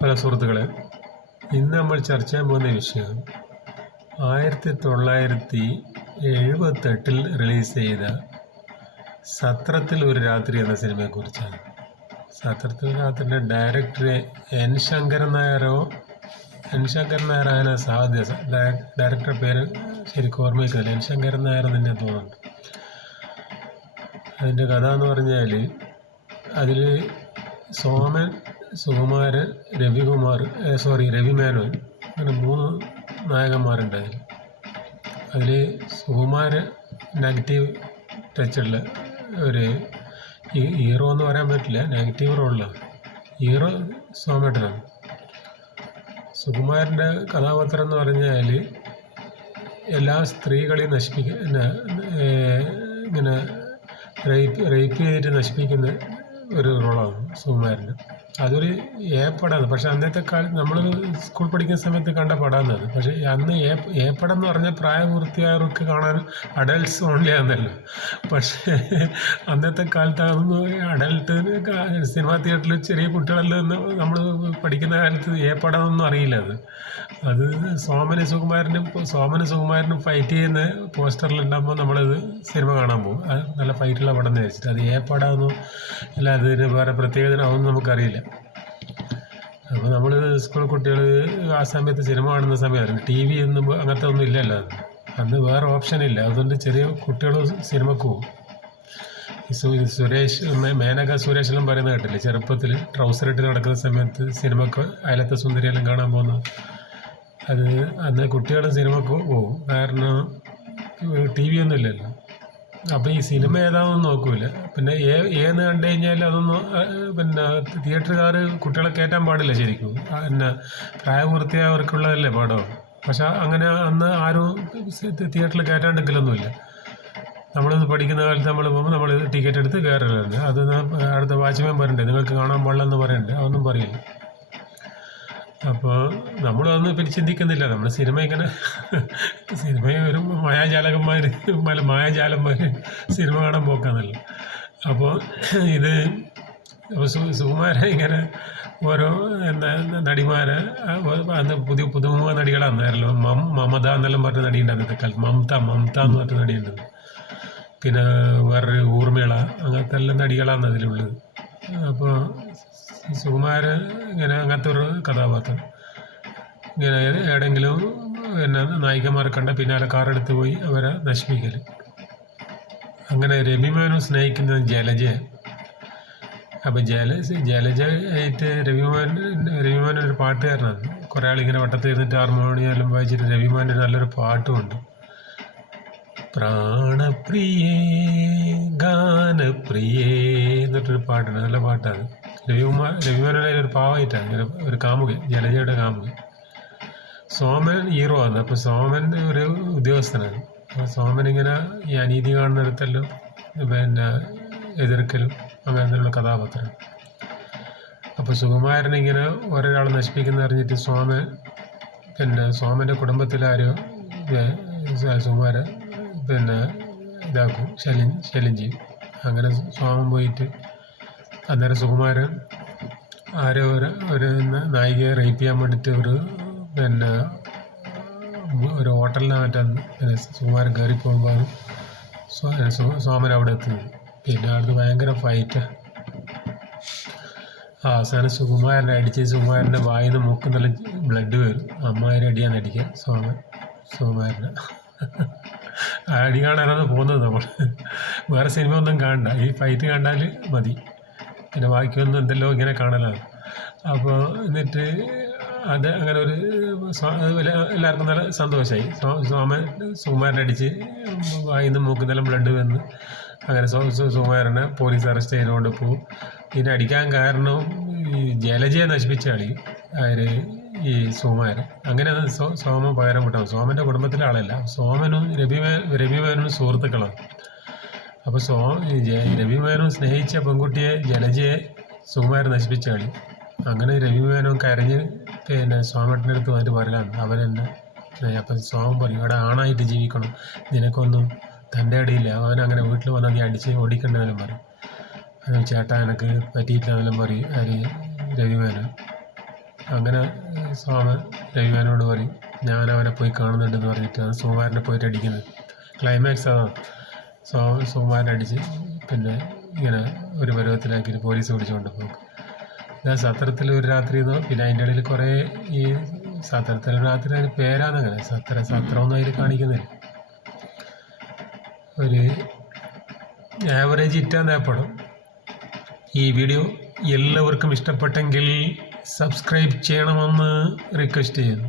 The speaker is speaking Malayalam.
പല സുഹൃത്തുക്കളെ, ഇന്ന് നമ്മൾ ചർച്ച ചെയ്യാൻ പോകുന്ന വിഷയം 1978 റിലീസ് ചെയ്ത സത്രത്തിൽ ഒരു രാത്രി എന്ന സിനിമയെക്കുറിച്ചാണ്. സത്രത്തിൽ ഒരു രാത്രിയുടെ ഡയറക്ടർ എൻ ശങ്കരൻ നായരാണ് സാധ്യത. ഡയറക്ടറുടെ പേര് ശരിക്കും ഓർമ്മിക്കുന്നില്ല. എൻ ശങ്കരൻ നായർ തന്നെ തോന്നുന്നുണ്ട്. അതിൻ്റെ കഥ എന്ന് പറഞ്ഞാൽ അതിൽ സോമൻ, സുകുമാരൻ, രവി മേനോൻ അങ്ങനെ 3 നായകന്മാരുണ്ട്. അതിൽ സുകുമാരൻ നെഗറ്റീവ് ടച്ചുള്ള ഒരു ഹീറോ എന്ന് പറയാൻ പറ്റില്ല, നെഗറ്റീവ് റോളിലാണ്. ഹീറോ സോമേട്ടനാണ്. സുകുമാരൻ്റെ കഥാപാത്രം എന്ന് പറഞ്ഞാൽ എല്ലാ സ്ത്രീകളെയും ഇങ്ങനെ റേപ്പ് ചെയ്തിട്ട് നശിപ്പിക്കുന്ന ഒരു റോളാണ് സുകുമാരന്. അതൊരു പടമാണ്. പക്ഷെ അന്നത്തെ കാലത്ത് നമ്മൾ സ്കൂൾ പഠിക്കുന്ന സമയത്ത് കണ്ട പടമാണ് അത്. പക്ഷേ അന്ന് പടം എന്ന് പറഞ്ഞാൽ പ്രായപൂർത്തിയായവർക്ക് കാണാൻ അഡൽട്ട്സ് ഓൺലി ആണെന്നല്ലോ. പക്ഷേ അന്നത്തെ കാലത്ത് അതൊന്നും അഡൽട്ട് സിനിമാ തിയേറ്ററിൽ ചെറിയ കുട്ടികളെല്ലാം നമ്മൾ പഠിക്കുന്ന കാലത്ത് പടമൊന്നും അറിയില്ല. അത് സോമനും സുകുമാരനും ഫൈറ്റ് ചെയ്യുന്ന പോസ്റ്ററിലുണ്ടാകുമ്പോൾ നമ്മളത് സിനിമ കാണാൻ പോകും. അത് നല്ല ഫൈറ്റുള്ള പടം എന്ന് വെച്ചിട്ട് അത് പടമൊന്നും അല്ല, അതിന് വേറെ പ്രത്യേകത അതൊന്നും നമുക്കറിയില്ല. അപ്പോൾ നമ്മൾ സ്കൂൾ കുട്ടികൾ ആ സമയത്ത് സിനിമ കാണുന്ന സമയമായിരുന്നു. TV ഒന്നും അങ്ങനത്തെ ഒന്നും ഇല്ലല്ലോ. അന്ന് വേറെ ഓപ്ഷനില്ല. അതുകൊണ്ട് ചെറിയ കുട്ടികൾ സിനിമക്ക് പോകും. മേനക സുരേഷെല്ലാം പറയുന്നത് കേട്ടില്ലേ, ചെറുപ്പത്തിൽ ട്രൗസർ ഇട്ട് നടക്കുന്ന സമയത്ത് സിനിമക്ക് അയലത്തെ സുന്ദരിയെല്ലാം കാണാൻ പോകുന്നത്. അത് അന്ന് കുട്ടികൾ സിനിമക്ക് പോകും. കാരണം TV ഒന്നും ഇല്ലല്ലോ. അപ്പോൾ ഈ സിനിമ ഏതാണെന്ന് നോക്കൂല. പിന്നെ ഏന്ന് കണ്ടു കഴിഞ്ഞാൽ അതൊന്നും പിന്നെ തിയേറ്ററുകാർ കുട്ടികളെ കയറ്റാൻ പാടില്ല ശരിക്കും. പിന്നെ പ്രായപൂർത്തിയായവർക്കുള്ളതല്ലേ പടം. പക്ഷെ അങ്ങനെ അന്ന് ആരും തിയേറ്ററിൽ കയറ്റാണ്ടിരിക്കലൊന്നുമില്ല. നമ്മളിത് പഠിക്കുന്ന കാലത്ത് നമ്മൾ പോകുമ്പോൾ നമ്മൾ ടിക്കറ്റ് എടുത്ത് കയറലുണ്ട്. അത് അടുത്ത വാച്ച്മാൻ പറയണ്ടേ നിങ്ങൾക്ക് കാണാൻ പാടില്ലെന്ന് പറയണ്ടേ, അതൊന്നും പറയില്ല. അപ്പോൾ നമ്മളതൊന്നും പിന്നെ ചിന്തിക്കുന്നില്ല. നമ്മൾ സിനിമ ഒരു മായാജാലന്മാർ സിനിമ കാണാൻ പോക്കാന്നല്ലോ. അപ്പോൾ ഇത് സുകുമാരൻ ഇങ്ങനെ ഓരോ നടിമാരെ അന്ന് പുതുമുഖ നടികളാണെന്നായിരുന്നല്ലോ. മമത എന്നെല്ലാം പറഞ്ഞ നടിയുണ്ട് അന്നത്തെ കാലത്ത്. മമത എന്ന് പറഞ്ഞ നടിയുണ്ട്. പിന്നെ വേറൊരു ഊർമിള, അങ്ങനത്തെ എല്ലാം നടികളാണ് അതിലുള്ളത്. അപ്പോൾ സുകുമാരൻ ഇങ്ങനെ അങ്ങനത്തെ ഒരു കഥാപാത്രം ഇങ്ങനെ എവിടെയെങ്കിലും പിന്നെ നായികമാരെ കണ്ട പിന്നാലെ കാറെടുത്ത് പോയി അവരെ നശിപ്പിക്കൽ. അങ്ങനെ രവിമേനോൻ സ്നേഹിക്കുന്നത് ജലജയാണ്. അപ്പോൾ ജലജയായിട്ട് രവിമേനോൻ ഒരു പാട്ടുകാരനാണ്. കുറേ ആളിങ്ങനെ വട്ടത്തിൽ ഇരുന്നിട്ട് ഹാർമോണിയെല്ലാം വായിച്ചിട്ട് രവിമേനോൻ നല്ലൊരു പാട്ടുമുണ്ട്. പ്രാണപ്രിയേ ഗാനപ്രിയേ എന്നിട്ടൊരു പാട്ടുണ്ട്, നല്ല പാട്ടാണ്. രവിമേനോൻ ഒരു പാവമായിട്ടാണ്, ഒരു കാമുകി, ജലജയുടെ കാമുകി. സോമൻ ഹീറോ ആണ്. അപ്പോൾ സോമൻ ഒരു ഉദ്യോഗസ്ഥനാണ്. അപ്പോൾ സോമൻ ഇങ്ങനെ ഈ അനീതി കാണുന്നിടത്തെല്ലാം പിന്നെ എതിർക്കലും അങ്ങനെയുള്ള കഥാപാത്രം. അപ്പോൾ സുകുമാരനിങ്ങനെ ഒരാൾ നശിപ്പിക്കുന്ന അറിഞ്ഞിട്ട് സോമൻ്റെ കുടുംബത്തിലാരോ സുകുമാരൻ പിന്നെ ഇതാക്കും, ശല്യം ചെയ്യും. അങ്ങനെ സോമൻ പോയിട്ട് അന്നേരം സുകുമാരൻ ആരോ ഒരു നായികയെ റേപ്പ് ചെയ്യാൻ വേണ്ടിയിട്ട് ഒരു ഹോട്ടലിനെ മറ്റാന്ന് സുകുമാരൻ കയറി പോകുമ്പോൾ സോമൻ അവിടെ എത്തുന്നത്. പിന്നെ അവിടുന്ന് ഭയങ്കര ഫൈറ്റ്. അവസാനം സുകുമാരനെ അടിച്ച് സുകുമാരൻ്റെ വായിൽ നിന്ന് മൂക്കുന്നെല്ലാം ബ്ലഡ് വരും. അമ്മാതിരി അടിയാന്ന് അടിക്കുക സുകുമാരനെ. ആ അടി കാണാനാണ് പോകുന്നത് നമ്മൾ. വേറെ സിനിമ ഒന്നും കാണണ്ട, ഈ ഫൈറ്റ് കണ്ടാൽ മതി. പിന്നെ ബാക്കിയൊന്നും എന്തെല്ലോ ഇങ്ങനെ കാണലാണ്. അപ്പോൾ എന്നിട്ട് അത് അങ്ങനെ ഒരു എല്ലാവർക്കും നല്ല സന്തോഷമായി. സുകുമാരനെ അടിച്ച് വായിൽ നിന്ന് മൂക്കുന്നെല്ലാം ബ്ലഡ് വന്ന് അങ്ങനെ സുകുമാരനെ പോലീസ് അറസ്റ്റ് ചെയ്തുകൊണ്ട് പോകും. പിന്നെ അടിക്കാൻ കാരണം ഈ ജലജയെ നശിപ്പിച്ച കളി ഈ സുകുമാരൻ. അങ്ങനെ സോമൻ പകരം വിട്ടാണ്. സോമൻ്റെ കുടുംബത്തിലെ ആളല്ല. സോമനും രവിമേനോനും സുഹൃത്തുക്കളാണ്. അപ്പോൾ രവിമേനോൻ സ്നേഹിച്ച പെൺകുട്ടിയെ ജലജയെ സുകുമാരൻ നശിപ്പിച്ച കളി. അങ്ങനെ രവിമേനോൻ കരഞ്ഞ് പിന്നെ സോമേട്ടൻ്റെ അടുത്ത് വന്നിട്ട് പറയലാണ് അവനെന്നെ. അപ്പം സോമൻ പറയും ഇവിടെ ആണായിട്ട് ജീവിക്കണം, നിനക്കൊന്നും തൻ്റെ ഇടയില്ല. അവൻ അങ്ങനെ വീട്ടിൽ വന്നാൽ നീ അടിച്ച് ഓടിക്കണ്ടെന്നെല്ലാം പറയും. ചേട്ടാ എനിക്ക് പറ്റിയിട്ടില്ലെന്നെല്ലാം പറയും രവിമേനോൻ. അങ്ങനെ സോമൻ രവിമാനോട് പറയും ഞാൻ അവനെ പോയി കാണുന്നുണ്ടെന്ന് പറഞ്ഞിട്ടാണ് സുകുമാരനെ പോയിട്ട് അടിക്കുന്നത്. ക്ലൈമാക്സ് അതാണ്. സുകുമാരനെ അടിച്ച് പിന്നെ ഇങ്ങനെ ഒരു പരുവത്തിലാക്കിയിട്ട് പോലീസ് പിടിച്ചുകൊണ്ട് പോകും. സത്രത്തിൽ ഒരു രാത്രി പിന്നെ അതിൻ്റെ ഇടയിൽ കുറേ ഈ സത്രത്തിൽ ഒരു രാത്രി അതിന് പേരാന്നങ്ങനെ സത്രമൊന്നും അതിൽ കാണിക്കുന്നില്ല. ഒരു ആവറേജ് ഹിറ്റാന്ന് പടം. ഈ വീഡിയോ എല്ലാവർക്കും ഇഷ്ടപ്പെട്ടെങ്കിൽ സബ്സ്ക്രൈബ് ചെയ്യണമെന്ന് റിക്വസ്റ്റ് ചെയ്യുന്നു.